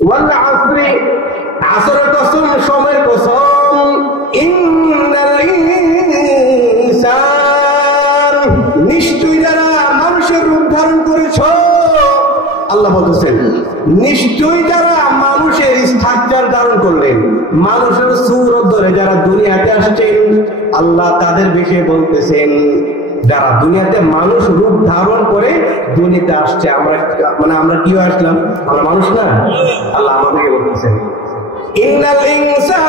ওয়াল আসরি, আসরের কসম, সময়ের কসম। ইন্নাল ইনসান, নিশ্চয়ই যারা মানুষের রূপ ধারণ করেছ, আল্লাহ বলতেছেন নিশ্চয়ই যারা মানুষের স্ট্রাকচার ধারণ করলেন, মানুষের সূরত ধরে যারা দুনিয়াতে আসছেন, আল্লাহ তাদের বিষয়ে বলতেছেন যারা দুনিয়াতে মানুষ রূপ ধারণ করে দুনিয়াতে আসছে। আমরা আমরা কি আসলাম? আমরা মানুষ না? আল্লাহ আমাদেরকে বলতেছেন ইন্নাল ইনসান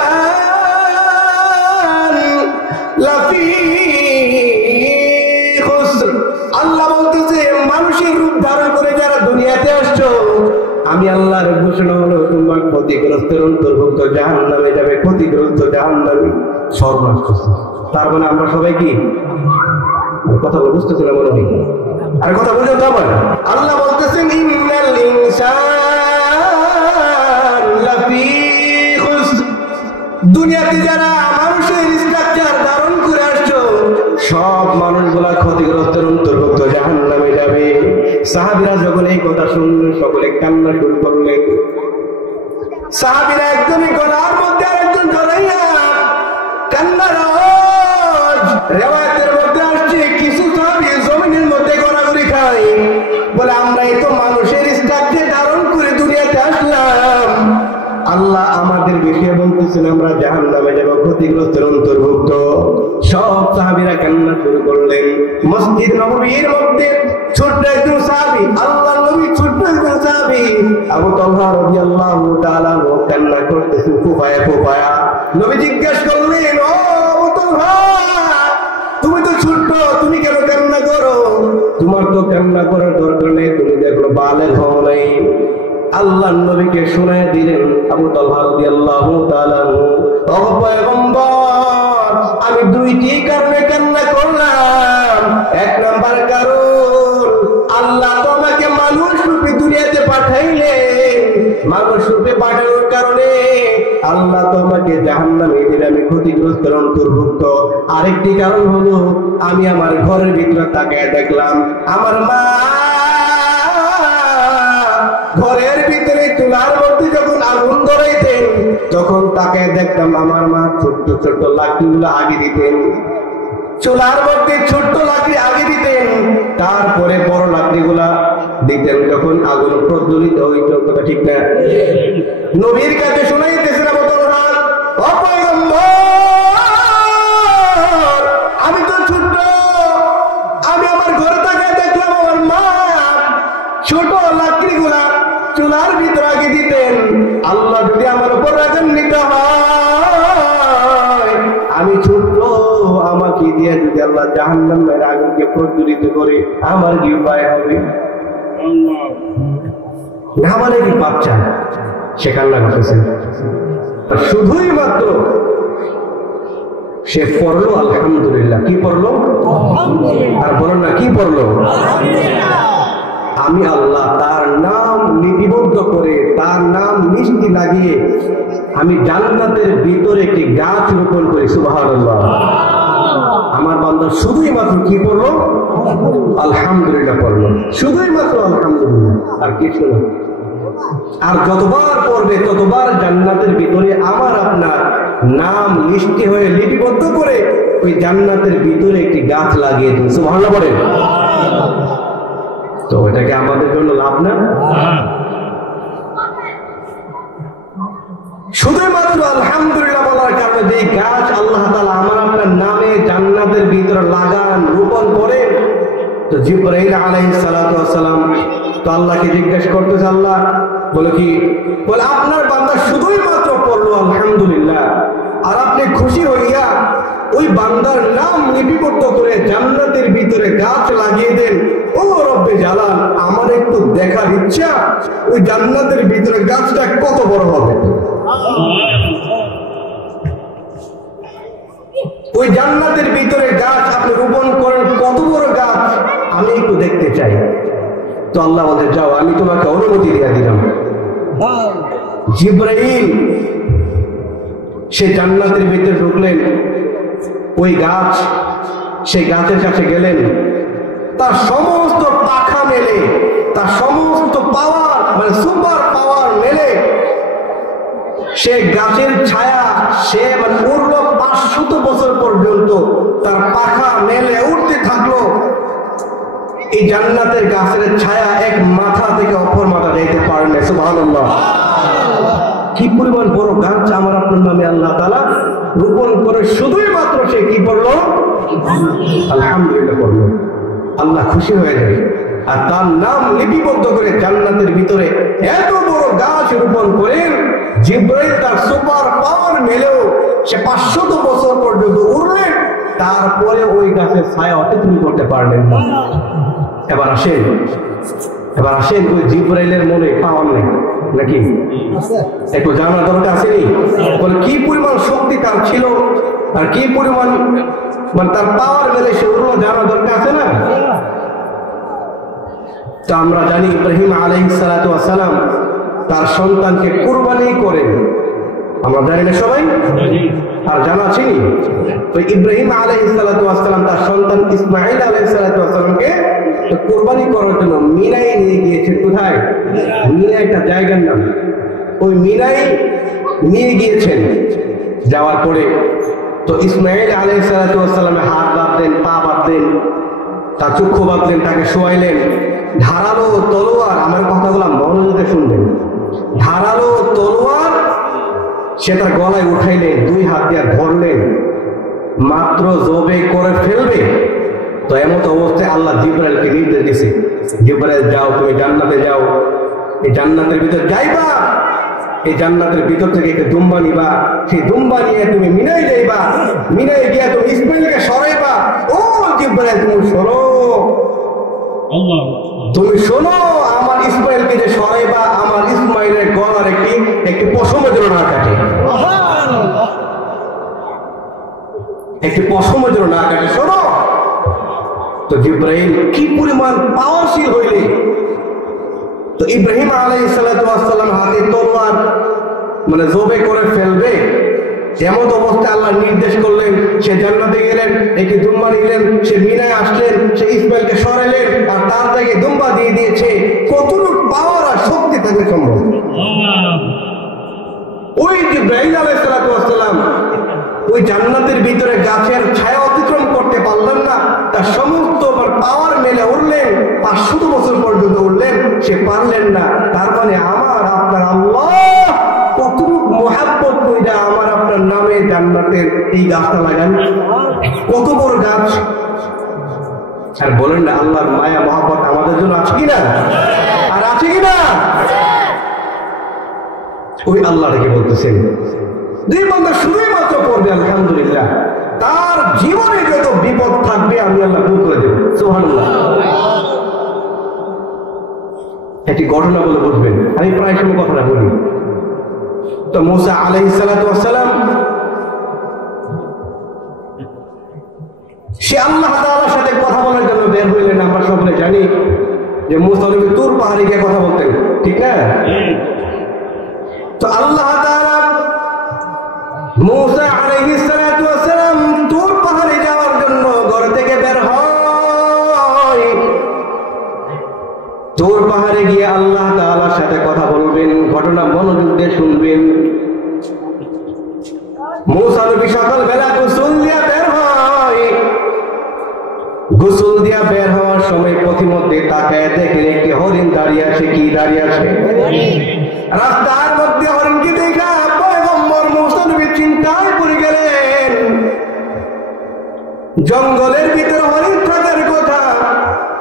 লাফি খুসর। আল্লাহ বলতেছে মানুষের রূপ ধারণ করে যারা দুনিয়াতে আসছো, আমি আল্লাহর ঘোষণা হলো তোমার ক্ষতিগ্রস্তের অন্তর্ভুক্ত, জাহান্নামে যাবে, ক্ষতিগ্রস্ত জাহান্নামী, সর্বনাশ করছে। তার মানে আমরা সবাই কি? কথা বুঝতেছেন? মনে হয় আর কথা বুঝে তো আমার আল্লাহ বলতেছেন ইন্নাল ইনসান লাফি খুসর। দুনিয়াতে যারা মানুষের স্ট্রাকচার ধারণ করে আসছো, সব মানুষগুলা ক্ষতিগ্রস্তের অন্তর্ভুক্ত, জাহান্নামে যাবে। সাহাবীরা যখন এই কথা শুনলেন, সকলে কান্না শুরু করলেন। সাহাবীরা একজনই গলার মধ্যে আরেকজন জড়াইয়া কান্নার আওয়াজ। রিওয়ায়াতের মধ্যে আসছে কিছু সাহাবী জমিনের মধ্যে গড়াগড়ি খায়, বলে আমরা এই তো মানুষের স্ট্রাকচার ধারণ করে দুনিয়াতে আসলাম, আল্লাহ আমাদের বিষয়ে বলতেছেন আমরা জাহান্নামে যাব, ক্ষতিগ্রস্তের অন্তর্ভুক্ত। সব সাহাবীরা কান্না শুরু করলেন। মসজিদ নববীর মধ্যে ছোট্ট একজন সাহাবী, আল্লাহর নবী ছোট্ট একজন সাহাবী আবু তালহা রাদিয়াল্লাহু তাআলা কান্না করতেছেন ফুপায়া ফুপায়া। নবী জিজ্ঞেস করলেন, ও আবু তালহা, তুমি তো ছোট্ট, তুমি কেন কান্না করো? তোমার তো কান্না করার দরকার নেই, তুমি দেখো বালেগ হও নাই। আল্লাহর নবীকে শুনায় দিলেন আবু তালহা রাদিয়াল্লাহু তাআলা, ও পয়গম্বর, আমি দুইটি কারণে কান্না করলাম। এক নাম্বার কারণ, আল্লাহ তোমাকে মানুষ রূপে দুনিয়াতে পাঠাইলেন, মানুষ রূপে পাঠানোর কারণে আল্লাহ তোমাকে জাহান্নামে দিলেন, আমি ক্ষতিগ্রস্তের অন্তর্ভুক্ত। আরেকটি কারণ হলো, আমি আমার ঘরের ভিতরে তাকায় দেখলাম আমার মা ঘরের ভিতরে চুলার মধ্যে যখন আগুন ধরাইতেন, তখন তাকে দেখতাম আমার মা ছোট্ট ছোট্ট লাঠিগুলো আগে দিতেন, চুলার মধ্যে ছোট্ট লাঠি আগে দিতেন, তারপরে বড় লাঠিগুলা দিতেন যখন আগুন প্রজ্বলিত হইত। কথা ঠিক না? নবীর কাছে শোনাইতেছেন আবু তালহা, ও পয়গম্বর, আমি তো ছোট্ট, আমি আমার ঘরে তাকায় দেখলাম আমার মা ছোট লাকড়িগুলা চুলার ভিতরে আগে দিতেন। আল্লাহ যদি আমার উপর রাগান্বিত হয়, আমি ছোট্ট, আমাকে দিয়ে যদি আল্লাহ জাহান্নামের আগুনকে প্রজ্বলিত করে, আমার কি উপায় হবে? না মানে কি পাপ চান? সে কান্না করতেছেন। শুধুই মাত্র সে পড়লো আলহামদুলিল্লাহ। কি পড়লো? আর বলেন না কি পড়লো? আমি আল্লাহ তার নাম লিপিবদ্ধ করে, তার নাম মিষ্টি লাগিয়ে আমি জান্নাতের ভিতরে একটি গাছ রোপণ করি। সুবহানাল্লাহ। আমার বান্দা শুধুই মাত্র কি পড়লো? আলহামদুলিল্লাহ পড়লো, শুধুই মাত্র আলহামদুলিল্লাহ, আর কিছু না। আর যতবার পড়বে ততবার জান্নাতের ভিতরে আমার আপনার নাম মিষ্টি হয়ে লিপিবদ্ধ করে ওই জান্নাতের ভিতরে একটি গাছ লাগিয়ে দিন। সুবহানাল্লাহ বলেন। তো এটাকে আমাদের জন্য লাভ না? শুধুমাত্র আলহামদুলিল্লাহ বলার কারণে যে গাছ আল্লাহ তাআলা আমার আপনার নামে জান্নাতের ভিতরে লাগান, রোপণ করেন। তো জিবরাইল আলাইহিস সালাতু ওয়াস সালাম তো আল্লাহকে জিজ্ঞেস করতেছে, আল্লাহ বলে কি? বলে আপনার বান্দা শুধুই মাত্র পড়লো আলহামদুলিল্লাহ, আর আপনি খুশি হইয়া ওই বান্দার নাম লিপিবদ্ধ করে জান্নাতের ভিতরে গাছ লাগিয়ে দেন। ও রব্বে জালাল, আমার একটু দেখার ইচ্ছা ওই জান্নাতের ভিতরে গাছটা কত বড় হবে, ওই জান্নাতের ভিতরে গাছ আপনি রোপণ করেন, কত বড় গাছ আমি একটু দেখতে চাই। তো আল্লাহ বলে, যাও, আমি তোমাকে অনুমতি দিয়ে দিলাম। জিবরাইল সে জান্নাতের ভিতরে ঢুকলেন, ওই গাছ, সেই গাছের কাছে গেলেন, তার সমস্ত পাখা মেলে, তার সমস্ত পাওয়ার মানে সুপার পাওয়ার মেলে সে গাছের ছায়া সে মানে উড়লো 500 বছর পর্যন্ত, তার পাখা মেলে উঠতে থাকলো। এই জান্নাতের গাছের ছায়া এক মাথা থেকে অপর মাথা যেতে পারে না। সুবহানাল্লাহ। কি পরিমাণ বড় গাছ আমার আপনার নামে আল্লাহ তাআলা রোপণ করে শুধুই মাত্র সে কি করলো? আলহামদুলিল্লাহ করলো। আল্লাহ খুশি হয়ে যায় আর তার নাম লিপিবদ্ধ করে জান্নাতের ভিতরে এত বড় গাছ রোপণ করেন, জিবরাইল তার সুপার পাওয়ার মেলেও সে 500 বছর পর্যন্ত উড়লেন, তারপরে ওই গাছের ছায়া অতিক্রম করতে পারলেন না। এবার আসেন ওই জিবরাইলের মনে পাওয়ার নেই নাকি? একটু জানার দরকার আসেনি? বলে কি পরিমাণ শক্তি তার ছিল আর কি পরিমাণ মানে তার পাওয়ার মেলে সেগুলো জানার দরকার আছে না? তো আমরা জানি ইব্রাহিম আলাইহিস সালাতু ওয়াস সালাম তার সন্তানকে কুরবানি করেন, আমরা জানি না সবাই? আর জানা আছে? তো ইব্রাহিম আলাইহিস সালাতু ওয়াস সালাম তার সন্তান ইসমাঈল আলাইহিস সালাতু ওয়াস সালামকে কুরবানি করার জন্য মিনায় নিয়ে গিয়েছেন। কোথায়? মিনা একটা জায়গার নাম। ওই মিনায় নিয়ে গিয়েছেন। যাওয়ার পরে তো ইসমাঈল আলাইহিস সালাতু ওয়াস সালামের হাত বাঁধলেন, পা বাঁধলেন, তার চক্ষু বাঁধলেন, তাকে শোয়াইলেন। ধারালো তলোয়ার, আমার কথাগুলো মনোযোগে শুনবেন, ধারালো তলোয়ার সে তার গলায় উঠাইলেন, 2 হাত দিয়ে ধরলেন, মাত্র জবে করে ফেলবে। তো এমন অবস্থায় আল্লাহ জিবরাইলকে নির্দেশ দিয়েছে, জিবরাইল যাও, তুমি জান্নাতে যাও, এই জান্নাতের ভিতর যাইবা, এই জান্নাতের ভিতর থেকে একটা দুম্বা নিবা, সেই দুম্বা নিয়ে তুমি মিনায় যাইবা, মিনায় গিয়া তুমি ইসমাইলকে সরাইবা। ও জিবরাইল তুমি শোনো, তুমি শোনো, আমার ইসমাইলকে যে সরাইবা, আমার ইসমাইলের গলার একটি পশম যেন না কাটে, একটি পশম যেন না কাটে, শোনো। তো জিবরাইল কি পরিমাণ পাওয়ারশীল হইলে, তো ইব্রাহিম আলাইহিস সালাতু ওয়াস সালাম হাতে তলোয়ার মানে জবে করে ফেলবে, এমন অবস্থায় আল্লাহ নির্দেশ করলেন, সে জান্নাতে গেলেন, একটি দুম্বা নিলেন, সে মিনায় আসলেন, সে ইসমাইলকে সরাইলেন আর তার জায়গায় দুম্বা দিয়ে দিয়েছে। কতটুকু পাওয়ার আর শক্তি থাকলে সম্ভব? ওই জিবরাইল আলাইহিস সালাতু ওয়াস সালাম ওই জান্নাতের ভিতরে গাছের ছায়া অতিক্রম করতে পারলেন না, তার সমস্ত পাওয়ার মেলে উঠলেন, 500 বছর পর্যন্ত উঠলেন, সে পারলেন না। তার মানে আমার আপনার আল্লাহ কতটুকু মহাব্বত কইরা আমার আপনার নামে জান্নাতের এই গাছটা লাগান, কত বড় গাছ। আর বলেন না আল্লাহর মায়া মহাব্বত আমাদের জন্য আছে কিনা? আর আছে কিনা? ওই আল্লাহকে বলতেছেন, যে বান্দা শুধুই মাত্র পড়বে আলহামদুলিল্লাহ, তার জীবনে যত বিপদ থাকবে আমি আল্লাহ দূর করে দেব। সুবহানাল্লাহ। একটি ঘটনা বলে বুঝবেন, আমি প্রায় সময় কথাটা বলি। তো মুসা আলাইহিস সালাতু ওয়াস সালাম সে আল্লাহ তাআলার সাথে কথা বলার জন্য বের হইলেন। আমরা সকলে জানি যে মুসা নবী তুর পাহাড়ে গিয়ে কথা বলতেন, ঠিক না? তো আল্লাহ তাআলা মুসা আলাইহিস সালাতু ওয়াস সালাম তুর পাহাড়ে যাওয়ার জন্য ঘর থেকে বের হয়। তুর পাহাড়ে গিয়ে আল্লাহ তাআলার সাথে কথা বলবেন, ঘটনা মনোযোগ দিয়ে শুনবেন। মুসা নবী সকালবেলা গোসল দিয়া বের হয়। গোসল দিয়া বের হওয়ার সময় পথিমধ্যে তাকায় দেখেন একটি হরিণ দাঁড়িয়ে আছে। কি দাঁড়িয়ে আছে? রাস্তার মধ্যে হরিণকে দেখা পয়গম্বর মুসা নবী চিন্তায় পড়ে গেলেন। জঙ্গলের ভিতরে হরিণ থাকার কথা,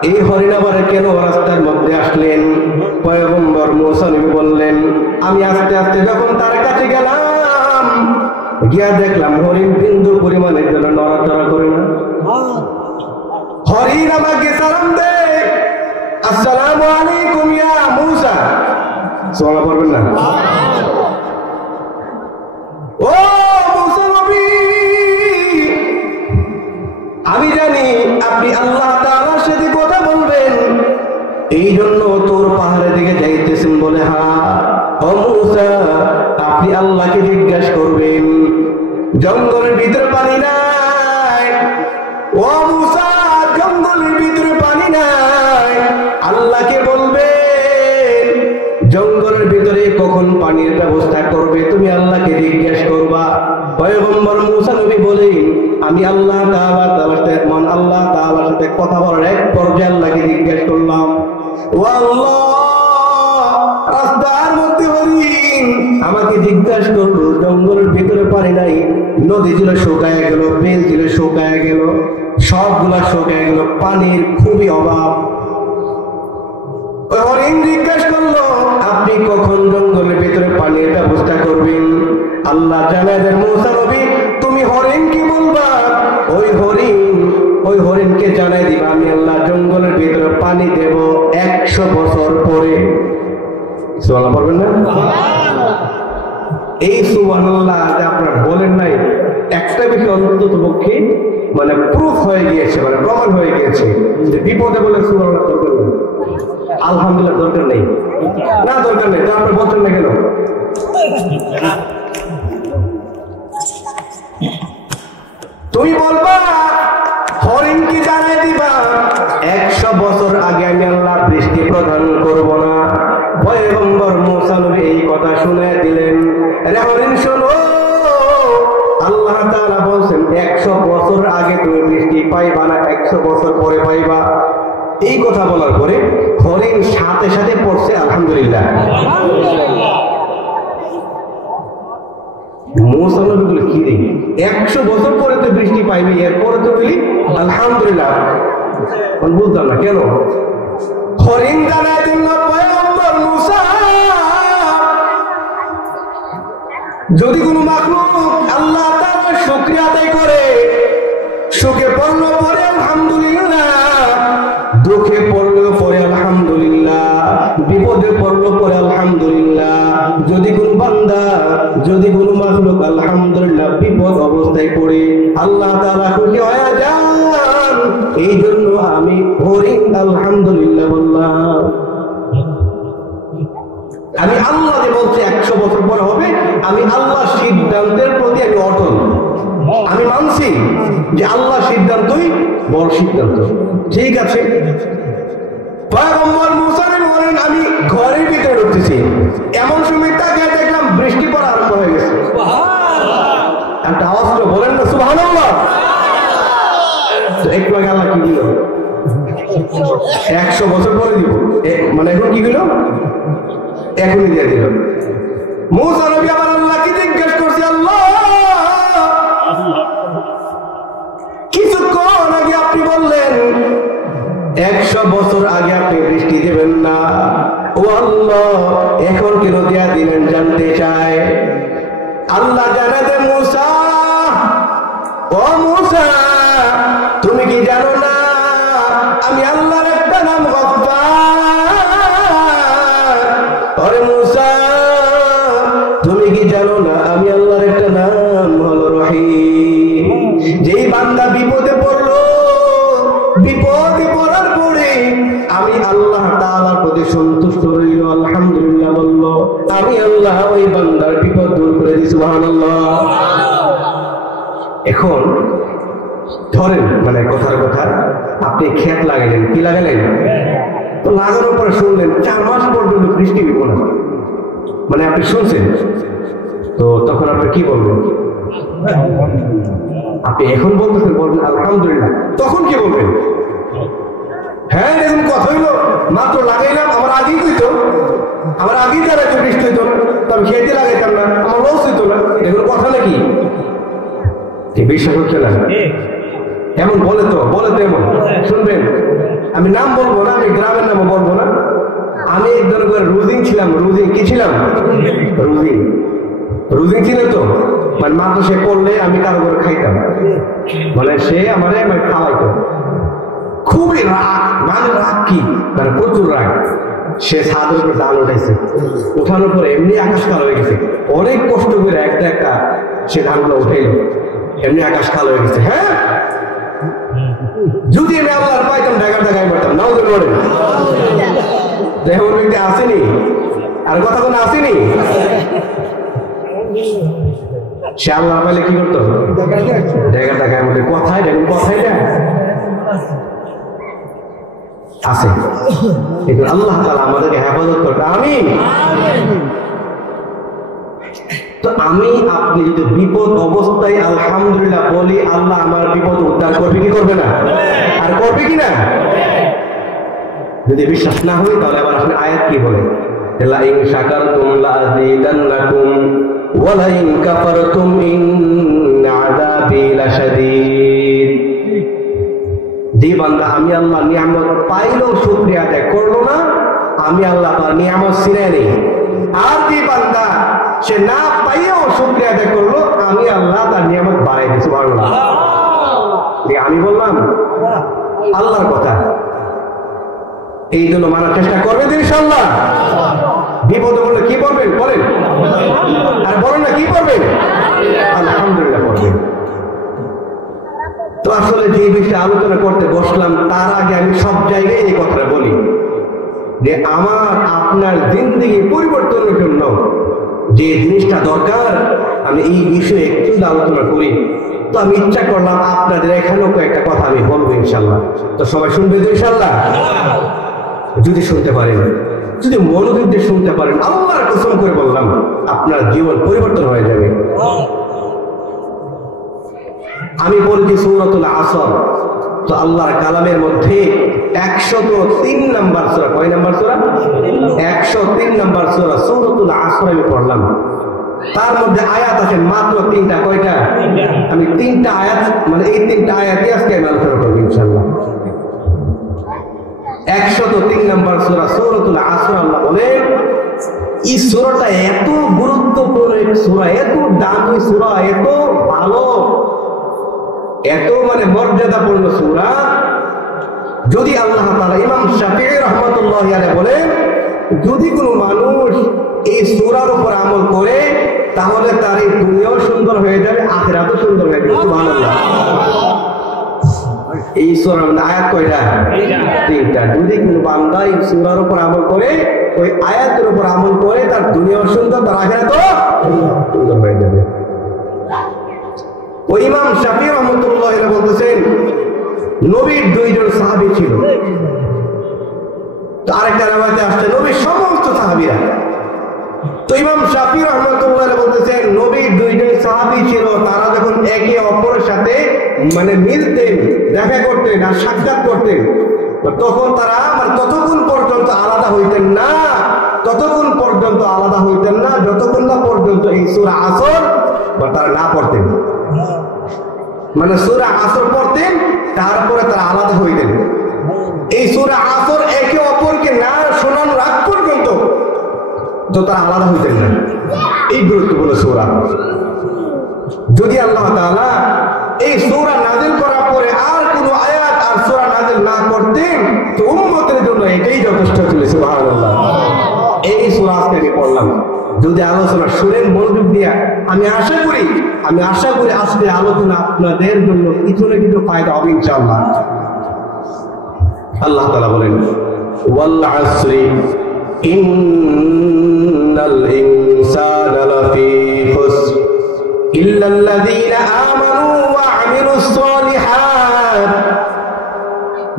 এই হরিণ আবার কেন রাস্তার মধ্যে আসলেন? পয়গম্বর মুসা নবী বললেন, আমি আস্তে আস্তে যখন তার কাছে গেলাম, গিয়া দেখলাম হরিণ বিন্দু পরিমাণের জন্য নড়াচড়া করে না। হরিণ আমাকে সালাম দেয়, আসসালামু আলাইকুম ইয়া মুসা। সুবহানাল্লাহ পড়বেন না? ও মুসা নবী, আমি জানি আপনি আল্লাহ তাআলার সাথে কথা বলবেন, এই জন্য তোর পাহাড়ের দিকে যাইতেছেন বলে। হ্যাঁ ও মুসা, আপনি আল্লাহকে জিজ্ঞাসা করবেন, জঙ্গলের ভিতরে পানি নাই। ও মুসা, জঙ্গলের ভিতরে পানি নাই, আল্লাহকে বলবেন জঙ্গলের ভিতরে কখন পানি পানির ব্যবস্থা করবে, তুমি আল্লাহকে জিজ্ঞেস করবা। পয়গম্বর মুসা নবী বলেন, আমি আল্লাহ তাআলার সাথে কথা বলার এক পর্যায়ে আল্লাহকে জিজ্ঞেস করলাম, ও আল্লাহ, রাস্তার মধ্যে হরিণ আমাকে জিজ্ঞাসা করলো, জঙ্গলের ভিতরে পানি নাই, নদী ছিল শুকায় গেল, বিল ছিল শুকায় গেল, সবগুলা শুকায় গেল, পানির খুবই অভাব। ওই হরিণ জিজ্ঞাসা করলো, আপনি কখন জঙ্গলের ভিতরে পানির ব্যবস্থা করবেন? আল্লাহ জানায় দেন, মুসা নবী তুমি হরিণ কি বলবা, ওই হরিণকে জানাই দিবা আমি আল্লাহ জঙ্গলের ভিতরে পানি দেব 100 বছর পরে। সুবহানাল্লাহ বলবেন না? এই সুবহানাল্লাহ যে আপনারা বলেন নাই, একটা বিষয় অন্তত পক্ষে মানে প্রুফ হয়ে গিয়েছে, মানে প্রমাণ হয়ে গিয়েছে যে বিপদে বলে সুবহানাল্লাহ দরকার নেই, আলহামদুলিল্লাহ দরকার নেই, না দরকার নেই, তো আপনারা বলছেন না কেন? তুমি বলবা হরিণকে জানাই দিবা 100 বছর আগে আমি আল্লাহ বৃষ্টি প্রদান করব না। পয়গম্বর মুসা নবী এই কথা শুনে দিলেন, রে হরিণ শোনো, আল্লাহ তাআলা বলেন 100 বছর আগে তুমি বৃষ্টি পাইবা না, 100 বছর পরে পাইবা। এই কথা বলার পরে হরিণ সাথে সাথে পড়ছে আলহামদুলিল্লাহ। মুসা নবী বলে, কি রে 100 বছর পরে তো বৃষ্টি পাইবে, এরপরে তো বলি আলহামদুলিল্লাহ। বুঝলাম না কেন? হরিণ জানায় দিল, পয়গম্বর মুসা, যদি কোনো মাখলুক আল্লাহ তাআলার শুকরিয়া আদায় করে, সুখে পড়লো পরে আলহামদুলিল্লাহ, দুঃখে পড়লো পরে আলহামদুলিল্লাহ, বিপদে পড়লো পরে আলহামদুলিল্লাহ। যদি কোনো বান্দা, যদি কোনো মাখলুক আলহামদুলিল্লাহ বিপদ অবস্থায় পড়ে আল্লাহ তাআলা খুশি হয়ে যান, এই জন্য আমি হরিণ আলহামদুলিল্লাহ বললাম। আমি আল্লাহ যে বলছি 100 বছর পরে হবে, আমি আল্লাহ সিদ্ধান্তের প্রতি আমি অটল, আমি মানছি যে আল্লাহ সিদ্ধান্তই বড় সিদ্ধান্ত। ঠিক আছে, পয়গম্বর মুসা নবী বলেন, আমি ঘরের ভিতরে ঢুকতেছি, এমন সময় তাকায় দেখলাম বৃষ্টি পড়া আরম্ভ হয়ে গেছে। একটা আওয়াজ তো বলেন না সুবহানাল্লাহ। একটু আগে আল্লাহ কি দিল? 100 বছর পরে দিব, মানে এখন কি দিল? এখনই দিয়ে দিল। মুসা নবী আবার আল্লাহকে জিজ্ঞেস করছে, আল্লাহ, কিছুক্ষণ আগে আপনি বললেন 100 বছর আগে আপনি বৃষ্টি দেবেন না, ও আল্লাহ এখন কেন দিয়া দিলেন জানতে চায়। আল্লাহ জানায় দেন, মুসা, ও মুসা, তুমি কি জানো না আমি আল্লাহর একটা নাম গফফার? আরে মুসা, তুমি কি জানো না আমি আল্লাহর একটা নাম হলো রহিম? যেই বান্দা বিপদে পড়লো, বিপদে পড়ার পরে আমি আল্লাহ তাআলার প্রতি সন্তুষ্ট রইল, আলহামদুলিল্লাহ বলল, আমি আল্লাহ ওই বান্দার বিপদ দূর করে দিই। সুবহানাল্লাহ। এখন ধরেন, মানে কথার কথা, আপনি ক্ষেত লাগালেন, কি লাগালেন? তো লাগানোর পরে শুনলেন 4 মাস পর্যন্ত বৃষ্টি হইব না, মানে আপনি শুনছেন, তো তখন আপনি কি বলবেন? আপনি এখন বলতেছেন, বলবেন আলহামদুলিল্লাহ। তখন কি বলবেন? হ্যাঁ, এরকম কথা হইলো, মাত্র লাগাইলাম, আমার আগেই হইতো, আমার আগেই যারা বৃষ্টি হইতো না, তবে খেতে লাগাইতাম না, আমার লস হইতো না, এগুলো কথা নাকি? বিশ্বাস হচ্ছে না? এমন বলে তো এমন শুনবেন, আমি নাম বলবো না, আমি গ্রামের নামও বলবো না। আমি এক ধরনের রুজিং ছিলাম, রুজিং কি ছিলাম? রুজিং ছিল তো, মানে মাত্র সে করলে আমি কারো করে খাইতাম, মানে সে আমার খাওয়াইতো। খুবই রাগ, মানে রাগ কি, মানে প্রচুর রাগ। সে ছাদের উপরে ধান উঠাইছে, উঠানোর পরে এমনি আকাশ কালো হয়ে গেছে, অনেক কষ্ট করে একটা সে ধানগুলো উঠাইল, এমনি আকাশ কালো হয়ে গেছে। হ্যাঁ, যদি আমি আল্লাহর পাইতাম ঢাকায় পারতাম, নাও তো বলেন, দেখুন আসেনি, আর কথা কোনো আসেনি। সে আল্লাহ পাইলে কি করতো? ঢাকায় মধ্যে কথায় দেখুন, কথায় দেয় আছে। কিন্তু আল্লাহ তাআলা আমাদেরকে হেফাজত করবে, আমিন। তো আমি আপনি যদি বিপদ অবস্থায় আলহামদুলিল্লাহ বলি, আল্লাহ আমার বিপদ উদ্ধার করবে কি করবে না? আর করবে কি না? যদি বিশ্বাস না হয় তাহলে আবার আপনি আয়াত কি বলে, লা ইন শাকারতুম লাযীদান্নাকুম ওয়া লা ইন কাফারতুম ইন্না আযাবি লাশাদীদ। যে বান্দা আমি আল্লাহর নিয়ামত পাইলেও শুকরিয়া আদায় করলো না, আমি আল্লাহ তার নিয়ামত ছিনিয়ে নেই। আর যে বান্দা সে না পাইয়েও শুকরিয়া আদায় করলো, আমি আল্লাহ তার নিয়ামত বাড়াই দিই। সুবহানাল্লাহ। আমি বললাম আল্লাহর কথা, এই জন্য মানার চেষ্টা করবেন ইনশাআল্লাহ। বিপদে বললে কি করবেন বলেন, আর বলেন না কি করবেন? আলহামদুলিল্লাহ করবেন। তো আসলে যে বিষয়ে আলোচনা করতে বসলাম তার আগে আমি সব জায়গায় এই কথাটা বলি যে আমার আপনার জিন্দেগি পরিবর্তনের জন্য যে জিনিসটা দরকার আমি এই বিষয়ে একটু আলোচনা করি। তো আমি ইচ্ছা করলাম আপনাদের এখানেও কয়েকটা কথা আমি বলবো ইনশাল্লাহ। তো সবাই শুনবে তো ইনশাল্লাহ? যদি শুনতে পারেন, যদি মনোযোগ দিয়ে শুনতে পারেন, আল্লাহর কসম করে বললাম আপনার জীবন পরিবর্তন হয়ে যাবে। আমি বলছি সূরাতুল আসর। তো আল্লাহর কালামের মধ্যে 103 নম্বর সূরা, কয় নম্বর সূরা? 103 নম্বর সূরা সূরাতুল আসর আমি পড়লাম। তার মধ্যে আয়াত আছে মাত্র 3টা। কয়টা? আমি 3টা আয়াত, মানে এই 3টা আয়াতই আজকে আমি আলোচনা করব ইনশাআল্লাহ। 103 নম্বর সূরা সূরাতুল আসর। আল্লাহ বলেন এই সূরাটা এত গুরুত্বপূর্ণ সূরা, এত দামি সূরা, এত ভালো, এত মানে মর্যাদাপূর্ণ সূরা। যদি আল্লাহ তাআলা, ইমাম শাফিঈ রাহমাতুল্লাহি আলাইহি বলেন, যদি কোনো মানুষ এই সূরার উপর আমল করে তাহলে তার এই দুনিয়াও সুন্দর হয়ে যাবে, আখিরাতও সুন্দর হয়ে যাবে। সুবহানাল্লাহ। এই সূরার আয়াত কয়টা? 3টা। যদি কোনো বান্দা এই সূরার উপর আমল করে, ওই আয়াতের উপর আমল করে, তার দুনিয়াও সুন্দর, তার আখিরাতও সুন্দর হয়ে যাবে। ওই ইমাম শাফিঈ রাহমাতুল্লাহি আলাইহি বলতেছেন নবীর 2 জন সাহাবী ছিল। তো আরেকটা riwayate আসছে নবীর সমস্ত সাহাবীরা। তো ইমাম শাফিঈ রাহমাতুল্লাহি আলাইহি বলতেছেন নবীর 2 জন সাহাবী ছিল, তারা যখন একে অপরের সাথে মানে মিলতেন, দেখা করতেন আর সাক্ষাৎ করতেন, তখন তারা মানে ততক্ষণ পর্যন্ত আলাদা হইতেন না, যতক্ষণ না পর্যন্ত এই সূরা আসর তারা না পড়তেন। মানে সূরা আসর পড়তেন, তারপরে তারা আলাদা হইতেন। এই সূরা আসর একে অপরকে না শোনানোর আগ পর্যন্ত তো তারা আলাদা হইতেন না। এই গুরুত্বপূর্ণ সূরা। যদি আল্লাহ তাআলা এই সূরা নাযিল করার পরে আর কোনো আয়াত আর সূরা নাযিল না করতেন তো উম্মতের জন্য এটাই যথেষ্ট ছিল। সুবহানাল্লাহ। এই সূরা আজকে আমি পড়লাম। যদি আলোচনা শুনেন মনোযোগ দিয়া, আমি আশা করি আজকে আলোচনা আপনাদের জন্য কিছু না কিছু ফায়দা হবে ইনশাআল্লাহ। আল্লাহ তাআলা বলেন ওয়াল আসরি ইন্নাল ইনসানা লাফি খুসর ইল্লাল্লাযীনা আমানু ওয়া আমিলুস সালিহাত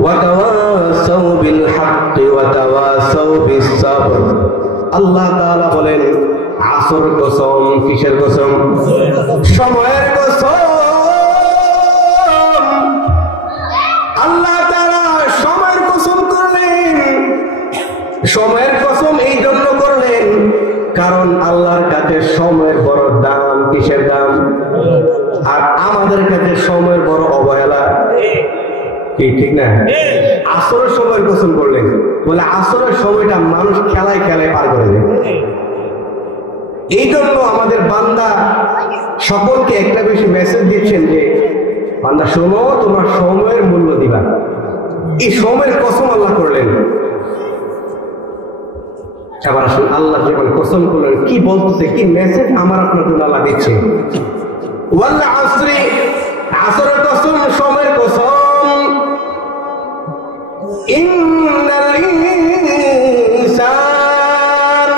ওয়া তাওয়াসাউ বিল হাক্কি ওয়া তাওয়াসাউ বিস সাবর। আল্লাহ তাআলা বলেন আসর কসম, কিসের কসম? সময়ের কসম। আল্লাহ তাআলা সময়ের কসম করলেন। সময়ের কসম এই জন্য করলেন কারণ আল্লাহর কাছে সময়ের বড় দাম। কিসের দাম? আর আমাদের কাছে সময়ের বড় অবহেলা। ঠিক না? আসরের সময়ের কসম করলেন বলে আসরের সময়টা মানুষ খেলায় খেলায় পার করে দেয়। এই জন্য আমাদের বান্দা সকলকে একটা বেশি মেসেজ দিচ্ছেন যে বান্দা শোনো, তোমার সময়ের মূল্য দিবা। এই সময়ের কসম আল্লাহ করলেন। আবার আসুন আল্লাহ যখন কসম করলেন কি বলতেছে, কি মেসেজ আমার আপনার জন্য আল্লাহ দিচ্ছে। ওয়াল আসরি, আসরের কসম, সময়ের কসম। ইন্নাল ইনসান,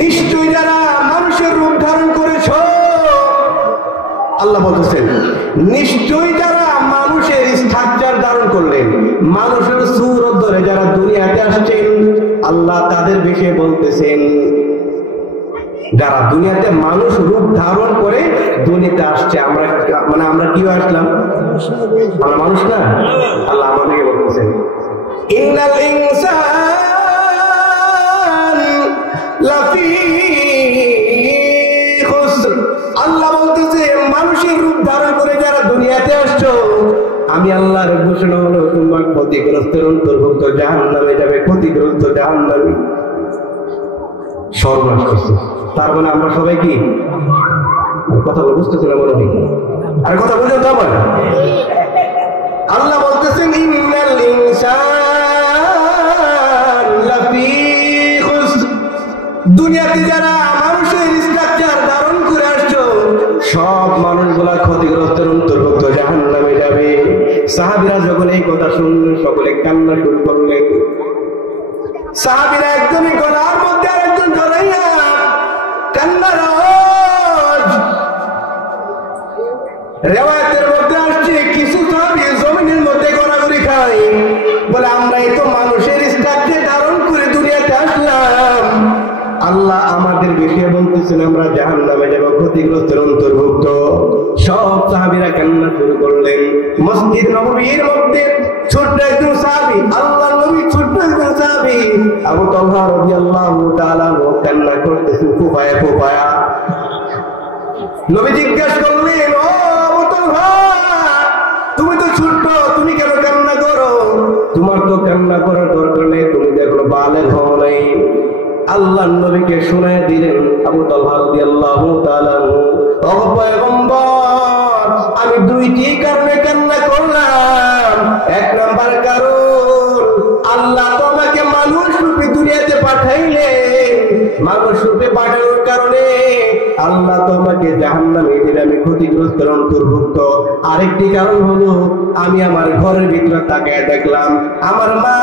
নিশ্চয় যারা মানুষের রূপ ধারণ করেছ, আল্লাহ বলতেছেন নিশ্চয় যারা মানুষের স্ট্রাকচার ধারণ করলেন, মানুষের সুরত ধরে যারা দুনিয়াতে আসছেন, আল্লাহ তাদের বিষয়ে বলতেছেন যারা দুনিয়াতে মানুষ রূপ ধারণ করে দুনিয়াতে আসছে। আমরা মানে আমরা কি আসলাম? আমরা মানুষ না? আল্লাহ আমাদেরকে বলতেছেন ইন্নাল ইনসান লাফি খুসর। আল্লাহ বলতেছে মানুষের রূপ ধারণ করে যারা দুনিয়াতে আসছো, আমি আল্লাহর ঘোষণা হলো তোমার ক্ষতিগ্রস্তের অন্তর্ভুক্ত, জাহান্নামে যাবে, ক্ষতিগ্রস্ত জাহান্নামী, সর্বনাশ করছে। তার মানে আমরা সবাই কি? কথা বুঝতেছিলাম মনে হয়, আর কথা বুঝলেন তো আমার? আল্লাহ বলতেছেন ইন্নাল ইনসান লাফি খুসর। দুনিয়াতে যারা মানুষের স্ট্রাকচার ধারণ করে আসছো, সব মানুষগুলা ক্ষতিগ্রস্তের অন্তর্ভুক্ত, জাহান্নামে যাবে। সাহাবীরা যখন এই কথা শুনলেন সকলে কান্না শুরু করলেন। সাহাবীরা একজনই গলার মধ্যে আরেকজন জড়াইয়া কান্নার আওয়াজ। রিওয়ায়াতের মধ্যে আসছে কিছু সাহাবী জমিনের মধ্যে গড়াগড়ি খায়, বলে আমরা এই তো মানুষের স্ট্রাকচার ধারণ করে দুনিয়াতে আসলাম, আল্লাহ আমাদের বিষয়ে বলতেছেন আমরা জাহান্নামে যাব, ক্ষতিগ্রস্তের অন্তর্ভুক্ত। সব সাহাবীরা কান্না শুরু করলেন। মসজিদ নববীর মধ্যে ছোট্ট একজন সাহাবী, আল্লাহর নবী ছোট্ট একজন সাহাবী আবু তালহা রাদিয়াল্লাহু তাআলা কান্না করতেছেন ফুপায়া ফুপায়া। নবী জিজ্ঞেস করলেন, ও আবু তালহা, তুমি তো ছোট্ট, তুমি কেন কান্না করো? তোমার তো কান্না করার দরকার নেই, তুমি দেখো বালেগ হও নাই। আল্লাহর নবীকে শুনায় দিলেন আবু তালহা রাদিয়াল্লাহু তাআলা, ও পয়গম্বর, আমি দুইটি কারণে কান্না করলাম। এক নাম্বার কারণ, আল্লাহ তোমাকে মানুষ রূপে দুনিয়াতে পাঠাইলেন, মানুষ রূপে পাঠানোর কারণে আল্লাহ তোমাকে জাহান্নামে দিলেন, আমি ক্ষতিগ্রস্তের অন্তর্ভুক্ত। আরেকটি কারণ হলো, আমি আমার ঘরের ভিতরে তাকায় দেখলাম আমার মা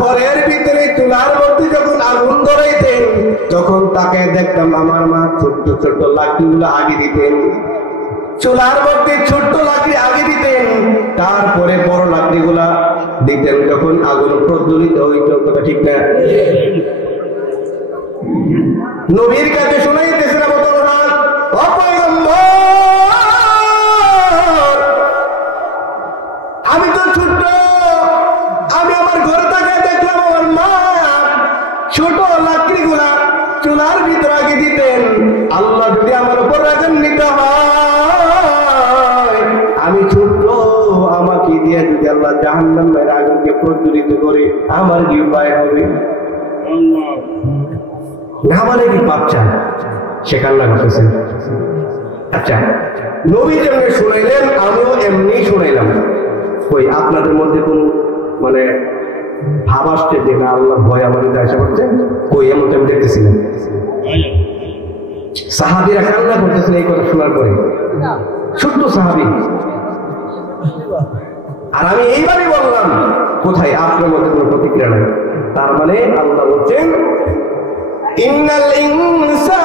ঘরের ভিতরে চুলার মধ্যে যখন আগুন ধরাইতেন, তখন তাকে দেখতাম আমার মা ছোট্ট ছোট্ট লাকড়িগুলো আগে দিতেন, চুলার মধ্যে ছোট্ট লাকড়ি আগে দিতেন, তারপরে বড় লাকড়িগুলা দিতেন যখন আগুন প্রজ্বলিত হইত। কথা ঠিক না? নবীর কাছে শোনাইতেছেন আবু তালহা, ও পয়গম্বর, আমি তো ছোট্ট, আমি আমার ঘরে তাকায় দেখলাম আমার মা ছোট লাকড়িগুলা চুলার ভিতর আগে দিতেন। আল্লাহ যদি আমার উপর রাগান্বিত হয়, আমি ছোট্ট, আমাকে দিয়ে যদি আল্লাহ জাহান্নামের আগুনকে প্রজ্বলিত করে, আমার কি উপায় হবে? না মানে কি বাচ্চা সে কান্না করতেছেন। আচ্ছা, নবী যেমনি শুনাইলেন আমিও এমনি শুনাইলাম। কই আপনাদের মধ্যে কোন মানে ভাব আসছে যে না আল্লাহ ভয় আমাদের আসা করছে? কই এমন আমি দেখতেছিলেন। সাহাবীরা কান্না করতেছেন এই কথা শোনার পরে, ছোট্ট সাহাবী। আর আমি এইভাবে বললাম, কোথায় আপনার মধ্যে কোনো প্রতিক্রিয়া নাই। তার মানে আল্লাহ বলছেন ইন্নাল ইনসান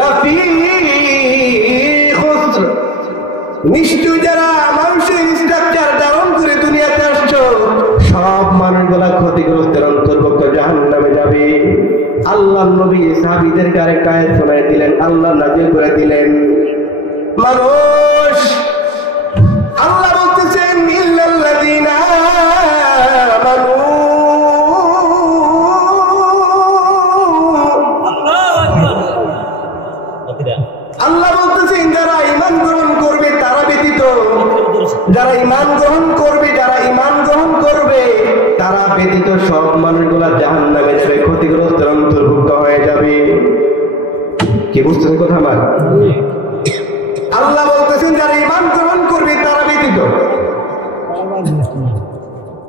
লাফি খুসর। নিশ্চয় যারা মানুষের স্ট্রাকচার ধারণ করে দুনিয়াতে আসছো, সব মানুষগুলা ক্ষতিগ্রস্তের অন্তর্ভুক্ত, জাহান্নামে যাবে। আল্লাহ নবী সাহাবীদেরকে আরেকটা আয়াত শোনায় দিলেন, আল্লাহ নাযিল করে দিলেন, মানুষ আল্লাহ বলতেছেন ইল্লাল্লাযীনা আমানু, আল্লাহ বলতেছেন যারা ঈমান গ্রহণ করবে তারা ব্যতীত, যারা ঈমান গ্রহণ করবে, যারা ঈমান গ্রহণ করবে তারা ব্যতীত সব মানুষগুলা জাহান্নামে যাবে, ক্ষতিগ্রস্তের অন্তর্ভুক্ত হয়ে যাবে। কি বুঝতেছেন কথা আমার? আল্লাহ বলতেছেন যারা ঈমান গ্রহণ করবে তারা ব্যতীত।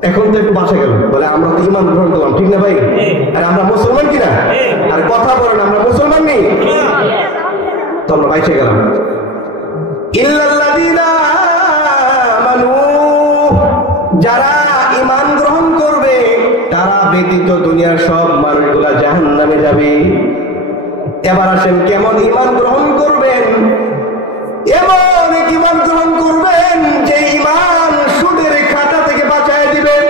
এখন তো একটু বাসা গেল, বলে আমরা তো ঈমান গ্রহণ করলাম, ঠিক না ভাই? আর আমরা মুসলমান কিনা? আর কথা বলেন আমরা মুসলমান নেই, তো আমরা বাইসে গেলাম। ইল্লাল্লাযীনা আমানু, যারা ঈমান গ্রহণ করবে তারা ব্যতীত দুনিয়ার সব মানুষগুলা জাহান্নামে যাবে। এবার আসেন কেমন ঈমান গ্রহণ করবেন? এমন ঈমান গ্রহণ করবেন যে ঈমান সুদের খাতা থেকে বাঁচায় দিবেন।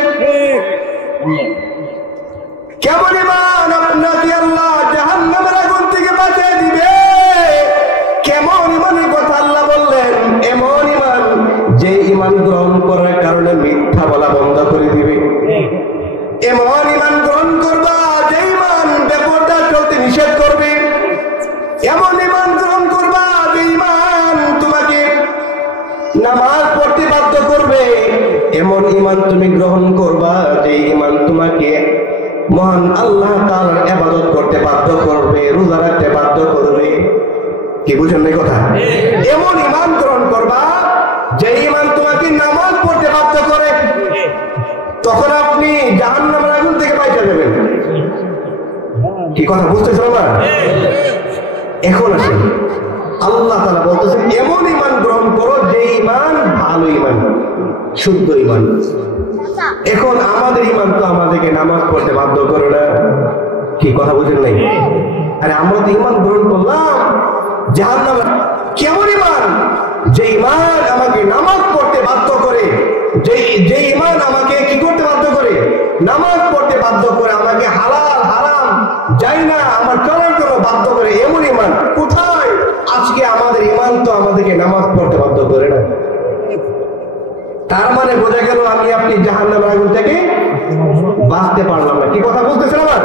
করবা যে ঈমান তোমাকে মহান আল্লাহ তাআলার ইবাদত করতে বাধ্য করবে, রোজা রাখতে বাধ্য করবে। কি বুঝেন এই কথা? এমন ঈমান গ্রহণ করবা যে ঈমান তোমাকে নামাজ পড়তে বাধ্য করে, তখন আপনি জাহান্নামের আগুন থেকে বাইচা যাবেন। কি কথা বুঝতেছেন না? এখন আসেন, আল্লাহ তাআলা বলতেছেন এমন ঈমান গ্রহণ করো যে ঈমান ভালো ঈমান, শুদ্ধ ঈমান। এখন আমাদের ঈমান তো আমাদেরকে নামাজ পড়তে বাধ্য করে না। কি কথা বুঝেন নাই? আরে আমরা তো ঈমান গ্রহণ করলাম জাহান্নামে। কেমন ঈমান? যে ঈমান আমাকে নামাজ পড়তে বাধ্য করে, যে ঈমান আমাকে কি করতে বাধ্য করে? নামাজ পড়তে বাধ্য করে, আমাকে হালাল হারাম যাই না আমার চলার জন্য বাধ্য করে, এমন ঈমান কোথায়? আজকে আমাদের ঈমান তো আমাদেরকে নামাজ পড়তে বাধ্য করে না। তার মানে বোঝা গেল আমি আপনি জাহান্নামের আগুন থেকে বাঁচতে পারলাম না। কি কথা বলতেছেন আমার?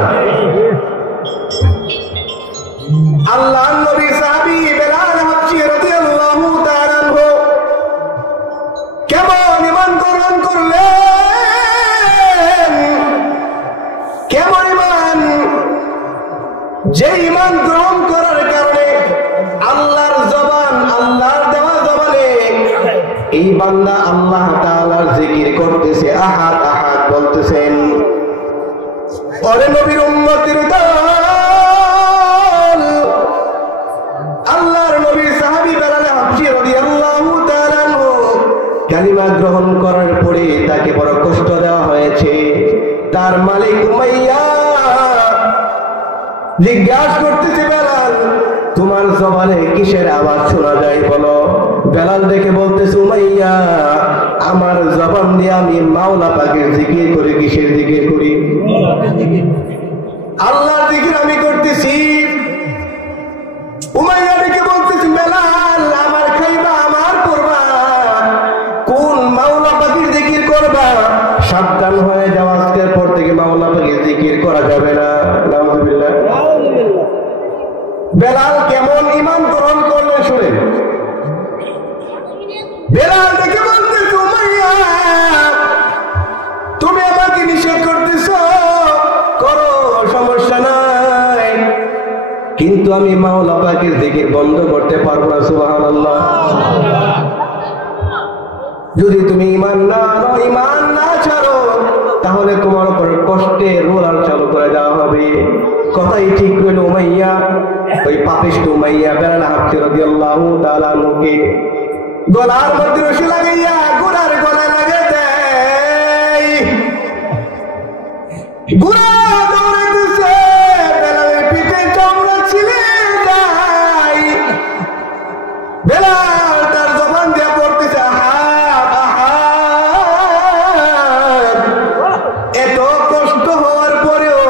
আল্লাহর নবী সাহাবী বেলাল হাবশী রাদিয়াল্লাহু তাআলা আনহু কেমন ঈমান গ্রহণ করলেন? কেমন ঈমান? যে ঈমান গ্রহণ করার কারণে আল্লাহর জবান, আল্লাহর দেওয়া জবানে এই বান্দা আল্লাহ তাআলার জিকির করতেছে, আহাদ আহাদ বলতেছেন। ওরে নবীর উম্মতের দল, আল্লাহর নবী সাহাবী বেলাল হাবশী রাদিয়াল্লাহু তাআলা আনহু কালিমা গ্রহণ করার পরে তাকে বড় কষ্ট দেওয়া হয়েছে। তার মালিক উমাইয়া জিজ্ঞাসা করতেছে, বেলাল তোমার জবানে কিসের আওয়াজ শোনা যায় বলো? বেলাল দেখে বলতেছে, উমাইয়া আমার জবান দিয়ে আমি মাওলা পাকের জিকির করি। কিসের জিকির করি? আল্লাহর জিকির আমি করতেছি। উমাইয়া দেখে বলতেছি, বেলাল আমার খাইবা, আমার করবা, কোন মাওলা পাকের জিকির করবা? সাবধান হয়ে যাও, আজকের পর থেকে মাওলা পাকের জিকির করা যাবে না। নাউযুবিল্লাহ। বেলাল কেমন ঈমান গ্রহণ করলেন শুনেন। বেলাল দেখে বলতেছে, উমাইয়া তুমি আমাকে নিষেধ করতেছ, করো, সমস্যা নাই, কিন্তু আমি মাওলা পাকের জিকির বন্ধ করতে পারবো না। সুবহানাল্লাহ। যদি তুমি ঈমান না আনো, ঈমান না ছাড়ো, তাহলে তোমার উপর কষ্টের রোলার চালু করে দেওয়া হবে। কথাই ঠিক হইল। উমাইয়া, ওই পাপিষ্ঠ উমাইয়া বেলাল হাবশী রাদিয়াল্লাহু তাআলা আনহুকে গলার মধ্যে রশি লাগাইয়া ঘোড়ার গলায় লাগাই দেয়। ঘোড়া দৌড়াইতেছে, বেলালের পিঠে চামড়া ছিলে যায়। বেলাল তার জবান দিয়ে পড়তেছে, আহাদ আহাদ। এত কষ্ট হওয়ার পরেও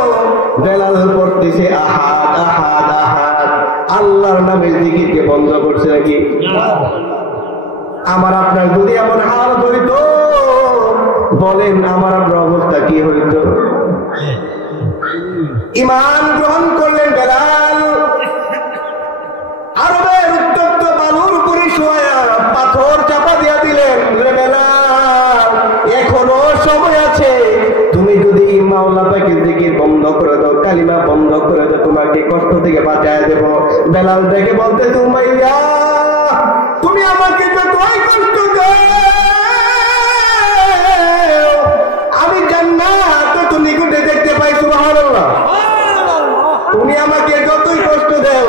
বেলাল পড়তেছে আহাদ আহাদ আহাদ। আল্লাহর নামের জিকিরকে বন্ধ করছে নাকি? আমার আপনার যদি এমন হাল হইত, বলেন আমার আপনার অবস্থা কি হইত? ঈমান গ্রহণ করলেন বেলাল, আরবের উত্তপ্ত বালুর উপরে শোয়া পাথর চাপা দিয়া দিলেন। বেলাল এখনো সময় আছে, তুমি যদি মাওলা পাকের জিকির বন্ধ করে দাও, কালিমা বন্ধ করে দাও, তোমাকে কষ্ট থেকে বাঁচায় দেব। বেলাল দেখে বলতে, উমাইয়া তুমি আমাকে যতই কষ্ট দাও, আমি জান্নাত তত নিকটে দেখতে পাই। সুবহানাল্লাহ। তুমি আমাকে যতই কষ্ট দাও,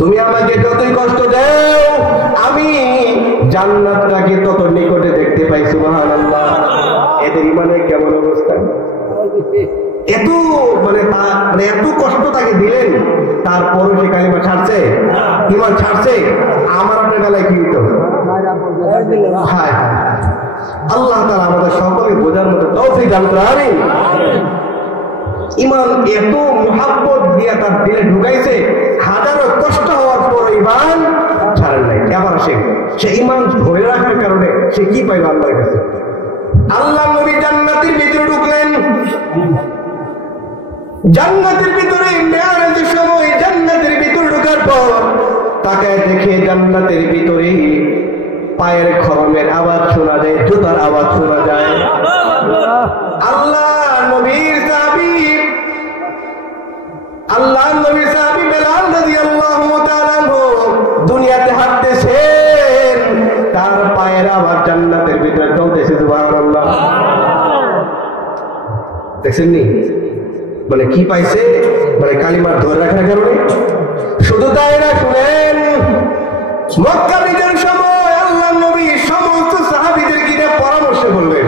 তুমি আমাকে যতই কষ্ট দাও, আমি জান্নাতটাকে তত নিকটে দেখতে পাই। সুবহানাল্লাহ। এদের ঈমানের কেমন অবস্থা? এত মানে এত কষ্ট তাকে দিলেন, তারপরও সে কালিমা ছাড়ছে, ঈমান ছাড়ছে। আমার আপনার বেলায় কি হতো? হ্যাঁ, আল্লাহ তাআলা আমাদের সকলকে বোঝার মতো তৌফিক দান করুন। আমিন। ঈমান এত মুহাব্বত দিয়ে তার দিলে ঢুকাইছে, হাজারো কষ্ট হওয়ার পর ঈমান ছাড়েন নাই। এবার সে ঈমান ধরে রাখার কারণে সে কি পাইল আল্লাহর কাছে? আল্লাহ নবী জান্নাতের ভিতরে ঢুকলেন। জান্নাতের ভিতরে মেরাজের সময় জান্নাতের ভিতরে ঢোকার পর তাকায় দেখে জান্নাতের ভিতরে পায়ের খরমের আওয়াজ শোনা যায়, জুতার আওয়াজ শোনা যায়। আল্লাহ নবীর সাহাবী বেলাল রাদিয়াল্লাহু তাআলা আনহু দুনিয়াতে হাঁটতেছেন, তার পায়ের আওয়াজ জান্নাতের ভিতরে চলতেছে। সুবহানাল্লাহ। দেখছেন নি মানে কি পাইছে, মানে কালিমার ধরে রাখার কারণে। শুধু তাই না, শুনেন মক্কা বিজয়ের সময় আল্লাহ নবী সমস্ত সাহাবীদের কিনে পরামর্শ করলেন,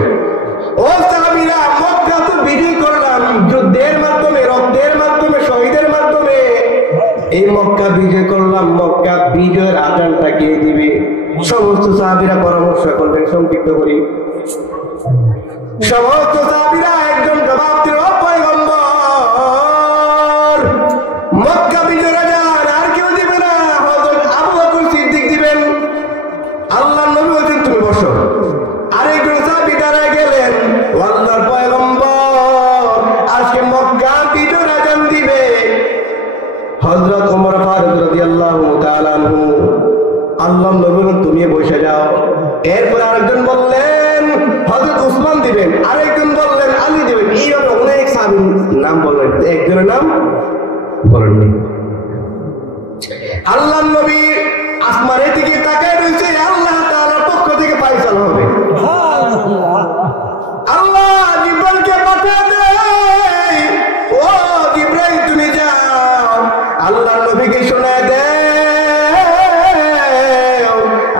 ও সাহাবীরা, মক্কা তো বিজয় করলাম যুদ্ধের মাধ্যমে, রক্তের মাধ্যমে, শহীদের মাধ্যমে। এই মক্কা বিজয় করলাম, মক্কা বিজয়ের আজানটা কে দিবে? সমস্ত সাহাবীরা পরামর্শ করলেন। সংক্ষিপ্ত করি, সমস্ত সাহাবীরা একজন জবাব দিল, পয়গম্বর, মক্কা বিজয়ের আজান আর কেউ দিবে না, হযরত আবু বকর সিদ্দিক দিবেন। আল্লাহ নবী বলেন তুমি বসো। আরেকজন সাহাবী দাঁড়ায় গেলেন, আল্লাহর পয়গম্বর, আজকে মক্কা বিজয়ের আজান দিবে হযরত ওমর ফারুক রাদিয়াল্লাহু তাআলা আনহু। আল্লাহ নবী বলেন তুমি বসে যাও। এরপর আরেকজন বললেন হযরত উসমান দিবেন, আরেকজন বললেন আলী দিবেন। এইভাবে অনেক সাহাবীর নাম বললেন, একজনের নাম বলেননি। আল্লাহ নবী আসমানের দিকে তাকায় রয়েছে, আল্লাহ তাআলার পক্ষ থেকে ফয়সালা হবে। আল্লাহ জিবরাইলকে পাঠিয়ে দেয়, ও জিবরাইল তুমি যাও, আল্লাহ নবীকে শোনায় দেও,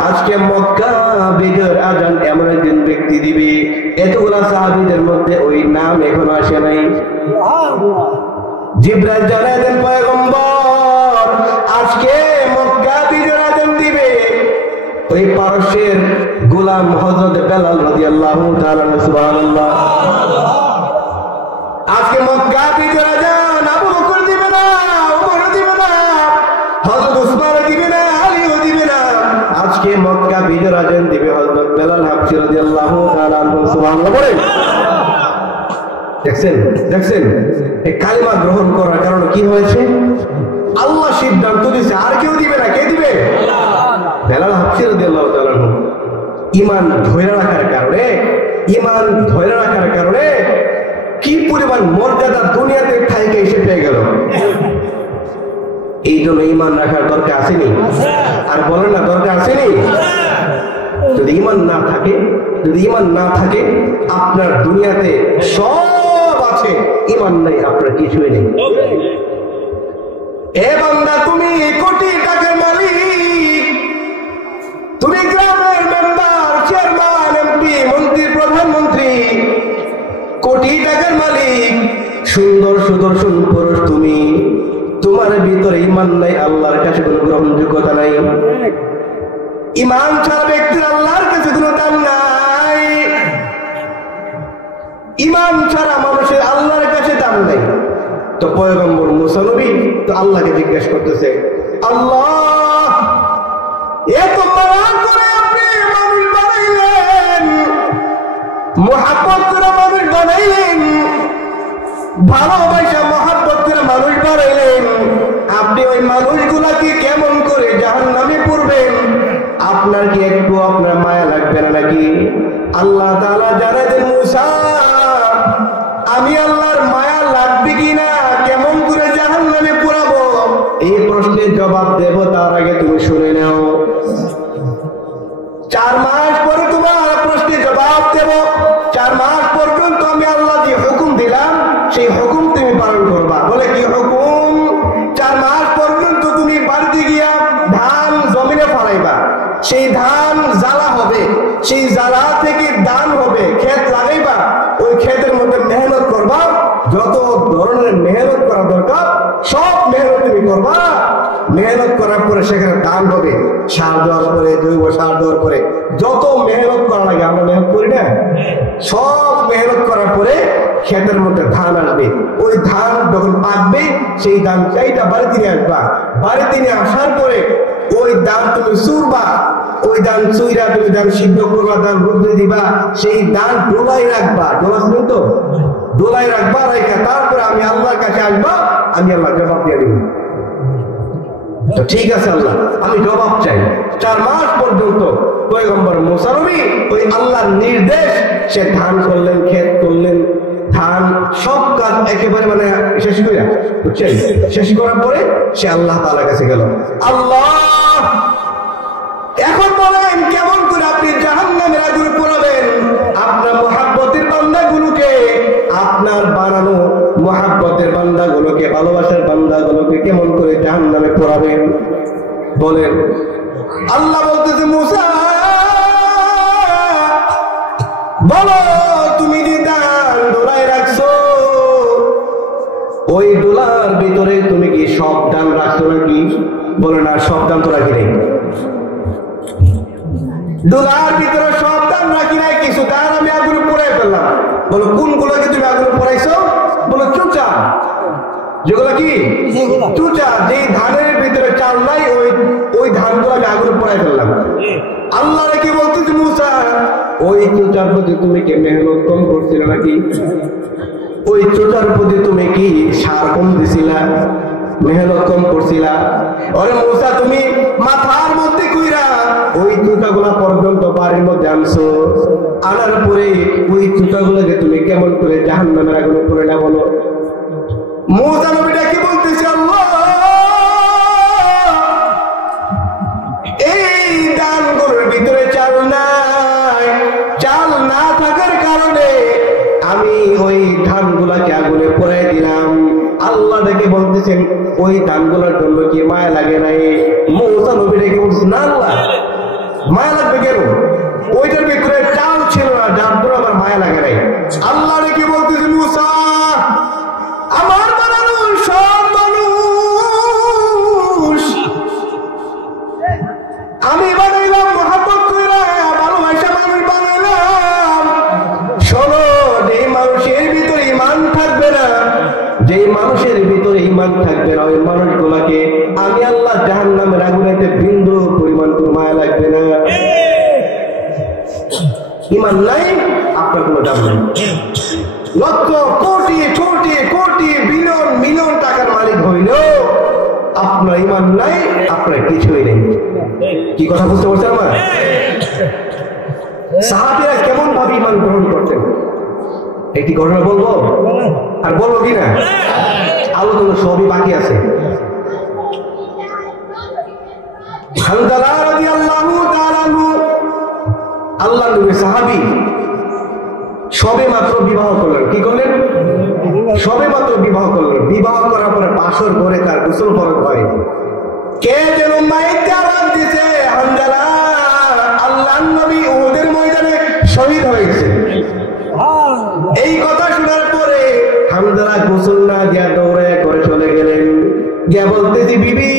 আজকে মক্কা বিজয়ের আজান এমন একজন ব্যক্তি দিবে। এতগুলা সাহাবীদের মধ্যে ওই নাম এখনো আসে নাই। জিবরাইল জানায় দেন, পয়গম্বর, আজকে মক্কা বিজয়ের আজান দিবে ওই পারস্যের গোলাম হযরত বেলাল রাদিয়াল্লাহু তাআলা। সুবহানাল্লাহ। আজকে মক্কা বিজয়ের আজান আবু বকর দিবে না, ওমর দিবে না, হযরত উসমান দিবে না, আলীও দিবে না। আজকে মক্কা বিজয়ের আজান দিবে হযরত বেলাল হাবশী রাদিয়াল্লাহু তাআলা। সুবহানাল্লাহ বলেন। দেখছেন দেখছেন এই কালিমা গ্রহণ করার কারণে কি হয়েছে? আল্লাহ সিদ্ধান্ত দিয়েছে, আর কেউ দিবে না। কে দিবে? বেলাল হাবশী রাদিয়াল্লাহু তাআলা ঈমান ধরে রাখার কারণে, ঈমান ধরে রাখার কারণে কি পরিমাণ মর্যাদা দুনিয়াতে থেকে এসে পেয়ে গেল। এই জন্য ঈমান রাখার দরকার আসেনি? আর বলেন না দরকার আসেনি? যদি ঈমান না থাকে, যদি ঈমান না থাকে, আপনার দুনিয়াতে সব আছে, ঈমান নাই, আপনার কিছুই নেই। এ বান্দা, তুমি কোটি টাকার মালিক, তুমি গ্রামের মেম্বার, চেয়ারম্যান, এমপি, মন্ত্রী, প্রধানমন্ত্রী, কোটি টাকার মালিক, সুন্দর সুদর্শন পুরুষ তুমি, তোমার ভিতরে ঈমান নাই, আল্লাহর কাছে কোনো গ্রহণযোগ্যতা নাই। ঈমান ছাড়া ব্যক্তির আল্লাহর কাছে কোনো দাম নাই। ঈমান ছাড়া মানুষের আল্লাহর কাছে দাম নাই। তো পয়গম্বর মুসা নবী তো আল্লাহকে জিজ্ঞেস করতেছে, আল্লাহ, এত মায়া করে আপনি মানুষ বানাইলেন, মুহাব্বত করে মানুষ বানাইলেন, ভালোবাসা মহাব্বত করে মানুষ বানাইলেন, আপনি ওই মানুষগুলাকে কেমন করে জাহান্নামে পড়বেন? আপনার কি একটু আপনার মায়া লাগবে না নাকি? আল্লাহ তাআলা জানালেন, মুসা, আমি আল্লাহর মায়া লাগবে কিনা, কেমন করে জাহান্নামে পোড়াবো, এই প্রশ্নের জবাব দেব তার আগে তুমি শুনে নাও। 4 মাস পরে তোমার প্রশ্নের জবাব দেব। 4 মাস পর্যন্ত আমি আল্লাহ যে হুকুম দিলাম সেই হুকুম তুমি পালন করবা। বলে কি হুকুম? 4 মাস পর্যন্ত তুমি বাড়িতে গিয়া ধান জমিনে ফলাইবা, সেই ধান জ্বালা হবে, সেই জ্বালা থেকে দান হবে, ক্ষেত লাগাইবা, ওই ক্ষেতের মধ্যে মেহনত করবা, যত ধরনের মেহনত করা দরকার সব মেহনত তুমি করবা। মেহনত করার পরে সেখানে দান হবে, সার দেওয়ার পরে, জৈব সার দেওয়ার পরে, যত মেহনত করা লাগে, আমরা মেহনত করি না, সব মেহনত করার পরে ক্ষেতের মধ্যে ধান আসবে। ওই ধান যখন পাকবে সেই ধান চাইটা বাড়িতে নিয়ে আসবা। বাড়িতে নিয়ে আসার পরে ওই ধান তুমি চুরবা, ওই ধান চুইরা তুমি ধান সিদ্ধ করবা, ধান রোদে দিবা, সেই ধান ডোলাই রাখবা। ডোলাছিলেন তো? ডোলাই রাখবা, রাখা তারপরে আমি আল্লাহর কাছে আসবা, আমি আল্লাহ জবাব দিয়ে দিব। তো ঠিক আছে আল্লাহ, আমি জবাব চাই। 4 মাস পর্যন্ত পয়গম্বর মুসা নবী ওই আল্লাহর নির্দেশ, সে ধান করলেন, ক্ষেত করলেন, ধান সব কাজ একেবারে মানে শেষ করে, বুঝছেন, শেষ করার পরে সে আল্লাহ তাআলার কাছে গেল। আল্লাহ, এখন বলেন কেমন করে আপনি জাহান্নামের আগুনে পোড়াবেন আপনার মুহাব্বতের বান্দাগুলোকে, আপনার বানানো মুহাব্বতের বান্দাগুলোকে, ভালোবাসার বান্দাগুলোকে কেমন করে জাহান্নামে পোড়াবেন বলেন। আল্লাহ বলতেছে, মুসা বলো, তুমি যে ধান ডোলায় রাখছো, ওই ডোলার ভিতরে তুমি কি সব ধান রাখছো নাকি? বলে না, সব ধান তো রাখি নাই। ডোলার ভিতরে সব ধান রাখি নাই, কিছু ধান আমি আগুনে পোড়াই ফেললাম। বলো, কোনগুলোকে তুমি আগুনে পোড়াইছো? বলো, চুচা। যেগুলো কি চুচা, যে ধানের ভিতরে চাল নাই, ওই ধানগুলো আমি আগুনে পোড়াই ফেললাম। আল্লাহ কি বলতেছে, মুসা ওই চুচার প্রতি তুমি কি মেহনত কম করছিলে নাকি? ওই চুচার প্রতি তুমি কি সার কম দিছিলা, মেহনত কম করছিলা? ওরে মুসা, তুমি মাথার মধ্যে কইরা ওই চুচাগুলা পর্যন্ত বাড়ির মধ্যে আনছো, আনার পরে ওই চুচাগুলোকে তুমি কেমন করে জাহান্নামের আগুনে পড়ে না বলো? মুসা নবীটা কি বলতেছে, আল্লাহ এই ধানগুলোর ভিতরে চাল নাই, চাল না থাকার কারণে আমি ওই ধানগুলাকে আগুনে পোড়াই দিলাম। আল্লাহ ডেকে বলতেছেন, ওই ধানগুলোর জন্য কি মায়া লাগে নাই? মুসা নবী ডেকে বলতেছেন, না আল্লাহ, মায়া লাগবে কেন? ওইটার ভিতরে চাল ছিল না, যার জন্য আমার মায়া লাগে নাই। আল্লাহ ডেকে বলতেছেন, মুসা আমার বানানো সব মানুষ আমি বানাইলাম, মহব্বত কইরা ভালোবাসা মানুষ বানাইলাম। শোনো, যেই মানুষের ভিতরে ঈমান থাকবে না, যেই মানুষের ভিতরে ঈমান থাকবে না, ওই মানুষগুলাকে আমি আল্লাহ জাহান্নামের আগুনেতে বিন্দু পরিমাণ কোনো মায়া লাগবে না। ঈমান নাই, আপনার কোনো দাম নাই। লক্ষ কোটি কোটি কোটি বিলিয়ন মিলিয়ন টাকার মালিক হইলেও আপনার ঈমান নাই, আপনার কিছুই নেই। কি কথা বুঝতে পারছেন আমার? সাহাবীরা কেমন ভাবে ঈমান গ্রহণ করতেন একটি ঘটনা বলবো, আর বলবো কিনা আলোচনা সবই বাকি আছে। হানজালা রাদিয়াল্লাহু তাআলা আনহু, আল্লাহর নবী সাহাবী, সবে মাত্র বিবাহ করলেন। কি করলেন? সবে মাত্র বিবাহ করলেন। বিবাহ করার পরে বাসর করে তার গোসল ফরজ হয়। কে যেন মাইকে আওয়াজ দিছে, হানজালা আল্লাহর নবী উহুদের ময়দানে শহীদ হয়ে গেছে। এই কথা শোনার পরে হানজালা গোসল না দিয়া দৌড়ে করে চলে গেলেন, গিয়া বলতেছি, বিবি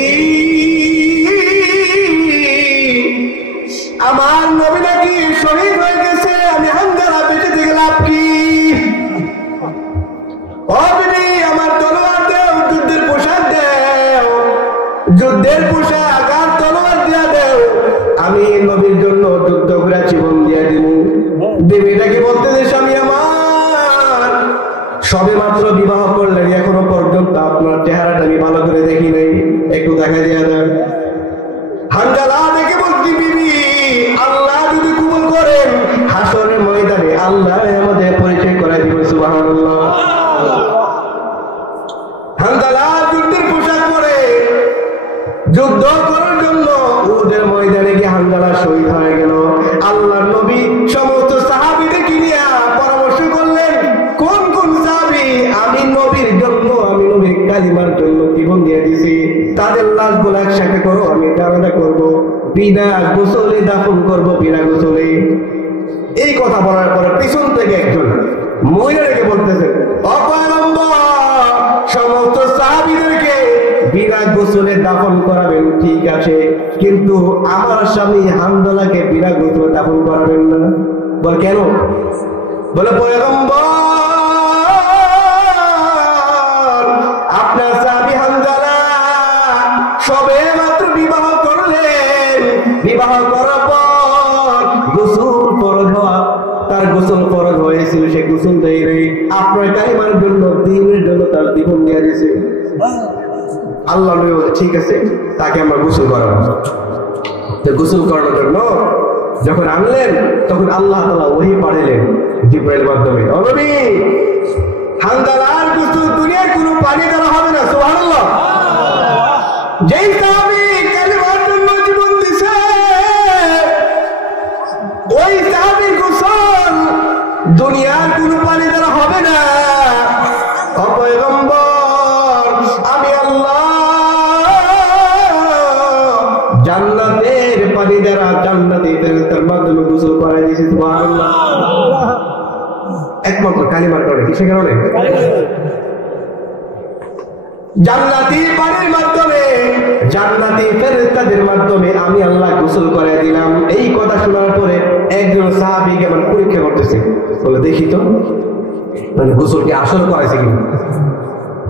আমার নবী নাকি শহীদ হয়ে গেছে, আমি হানজালা বেঁচে থেকে লাভ কি? ও বিবি, আমার তলোয়ার দেও, যুদ্ধের পোশাক দেও, যুদ্ধের পোশাক আর তলোয়ার দিয়া দেও, আমি নবীর জন্য যুদ্ধ করে জীবন দিয়া দিব। বিবিটাকে বলতেছে, স্বামী আমার সবে মাত্র বিবাহ করলেন, এখনো পর্যন্ত আপনার চেহারাটা আমি ভালো করে দেখি নাই, একটু দেখা দিয়া দেন। হানজালা দেখে বলছি, বিবি আল্লাহ যদি কবুল করেন, হাসরের ময়দানে আল্লাহ আমাদের পরিচয় করাই দিবেন। সুবহানাল্লাহ। হানজালা যুদ্ধের পোশাক পরে যুদ্ধ করার জন্য উহুদের ময়দানে গিয়ে হানজালা শহীদ হয়ে গেল। আল্লাহর নবী সমস্ত সাহাবীদেরকে নিয়ে পরামর্শ করলেন, কোন কোন সাহাবী আমি নবীর জন্য, আমি নবীর কালিমার জন্য জীবন দিয়ে দিছি, তাদের লাশগুলো একসাথে করো, আমি জানাজা করব, বিনা গোসলে দাফন করব, বিনা গোসলে। এই কথা বলার পরে পিছন থেকে একজন মহিলা রেখে বলতেছে, সমস্ত সাহাবীদেরকে বিনা গোসলে দাফন করাবেন, ঠিক আছে, কিন্তু আমার স্বামী হানজালাকে বিনা গোসলে দাফন করাবেন না। বল কেন? বলে, পয়গম্বর আপনার স্বামী হানজালা সবে মাত্র বিবাহ করলেন, বিবাহ করার পর গোসল ফরজ হওয়া, তার গোসল ফরজ হয়েছিল, সে গোসল দেয় নাই, আপনার কালিমার জন্য, দ্বীনের জন্য তার জীবন দিয়ে দিয়েছে। আল্লাহ নবী বলে ঠিক আছে, তাকে আমরা গোসল করাবো। গোসল করানোর জন্য যখন আনলেন তখন আল্লাহ তাআলা ওহী পাঠালেন জিবরাইলের মাধ্যমে, ও নবী হানজালার গোসল দুনিয়ার কোনো পানি দ্বারা হবে না। সুবহানাল্লাহ। যেই সাহাবী কালিমার জন্য জীবন দিছে ওই সাহাবীর গোসল দুনিয়ার কোনো পানি দ্বারা হবে না। ও পয়গম্বর, আমি আল্লাহ জান্নাতের পানি দ্বারা জান্নাতি ফেরেশতার মাধ্যমে গোসল করাই দিয়েছি। সুবহানাল্লাহ। একমাত্র কালিমার কারণে, কিসের কারণে? জান্নাতি পানির মাধ্যমে, জান্নাতি ফেরেশতাদের মাধ্যমে আমি আল্লাহ গোসল করাই দিলাম। এই কথা শোনার পরে একজন সাহাবী কেমন পরীক্ষা করতেছে, বলে দেখি তো মানে গোসল কি আসল করাইছে কি।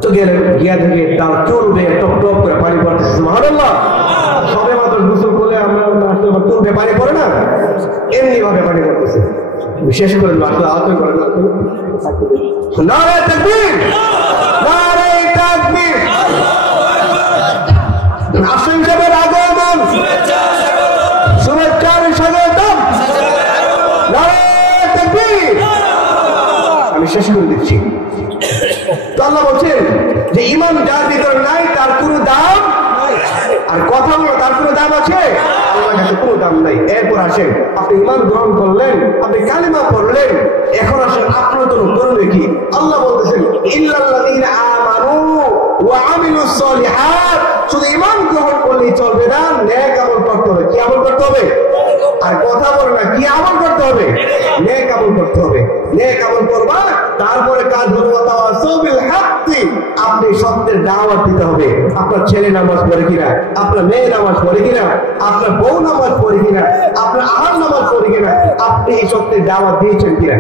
তো গেলেন, গিয়া থেকে তার চুল বেয়ে টপ টপ করে পানি পড়তেছে। সুবহানাল্লাহ। সবে মাত্র গোসল করলে আমরা আসলে চুল বেয়ে পানি পড়ে না, এমনি ভাবে পানি পড়তেছে। বিশেষ করে আসলে আলোচনা করে নারে তাকবীর, নারে তাকবীর। আসেন সাহেবের আগমন, শুভেচ্ছার স্বাগতম, নারে তাকবীর। আমি শেষ করে দিচ্ছি। তো আল্লাহ বলছেন যে ঈমান যার ভিতরে নাই তার কোনো দাম, আর কথা বলো তার কোনো দাম আছে? আল্লাহর কাছে কোনো দাম নাই। এরপর আসেন, আপনি ঈমান গ্রহণ করলেন, আপনি কালিমা পড়লেন, এখন আসেন আপনার জন্য করবে কি? আল্লাহ বলতেছেন ইল্লাল্লাযীনা আমানু ওয়া আমিলুস সলিহাত। শুধু ঈমান গ্রহণ করলেই চলবে না, নেক আমল করতে হবে। কি আমল করতে হবে? আর কথা বলে না, কি আমল করতে হবে? নেক আমল করতে হবে। নেক আমল করবা, তারপরে কাজ হলো ওয়াতাওয়াসাউ বিল হাক্কি। আপনি সত্যের দাওয়াত দিতে হবে। আপনার ছেলে নামাজ পড়ে কিনা, আপনার মেয়ে নামাজ পড়ে কিনা, আপনার বউ নামাজ পড়ে কিনা, আপনার আহার নামাজ পড়ে কিনা, আপনি এই সত্যের দাওয়াত দিয়েছেন কিনা,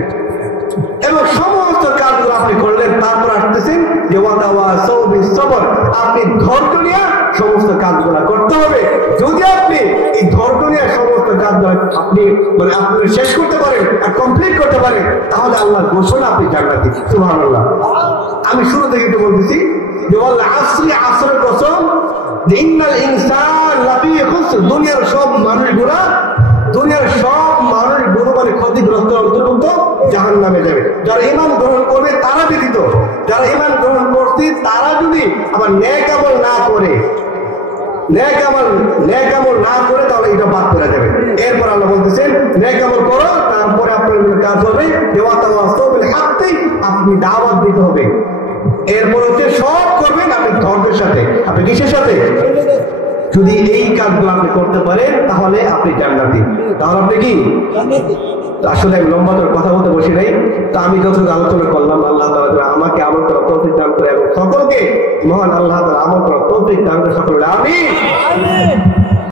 এবং সমস্ত কাজগুলো আপনি করলেন। তারপর আসতেছেন যে ওয়াতাওয়াসাউ বিস সবর। আপনি ধৈর্য নিয়ে সমস্ত কাজগুলো করতে হবে। যদি আপনি এই ধৈর্য নিয়ে সমস্ত কাজগুলো আপনি মানে আপনি শেষ করতে পারেন আর কমপ্লিট করতে পারেন, তাহলে আল্লাহর ঘোষণা আপনি জান্নাতি। সুবহানাল্লাহ। আমি শুরু থেকে একটু বলতেছি যে ওয়াল আসরি, আসরের কসম, যে ইন্নাল ইনসান লাফি খুসর। দুনিয়ার সব মানুষগুলো, দুনিয়ার সব মানুষগুলো মানে ক্ষতিগ্রস্ত, অন্তর্ভুক্ত, জাহান্নামে যাবে। যারা ঈমান গ্রহণ করবে তারা ব্যতীত, যারা ঈমান গ্রহণ করছে তারা যদি আবার নেক আমল না করে, নেক আমল না করে, তাহলে এটা বাদ করা যাবে। এরপর আল্লাহ বলতেছেন নেক আমল করো, তারপরে আপনার কাজ হবে যে ওয়াতাওয়াসাউ বিল হাক্কি। আপনি দাওয়াত দিতে হবে। এরপর হচ্ছে সব করবেন আপনি ধৈর্যের সাথে। আপনি কিসের সাথে? যদি এই কাজগুলো আপনি করতে পারেন তাহলে আপনি জান্নাতি। তাহলে আপনি কি? আসলে আমি লম্বা করে কথা বলতে বসি নাই, তো আমি যতটুকু আলোচনা করলাম, আল্লাহ তাআলা আমাকে আমল করার তৌফিক দান করে এবং সকলকে মহান আল্লাহ তাআলা আমল করার তৌফিক দান করে। সকলে আমিন।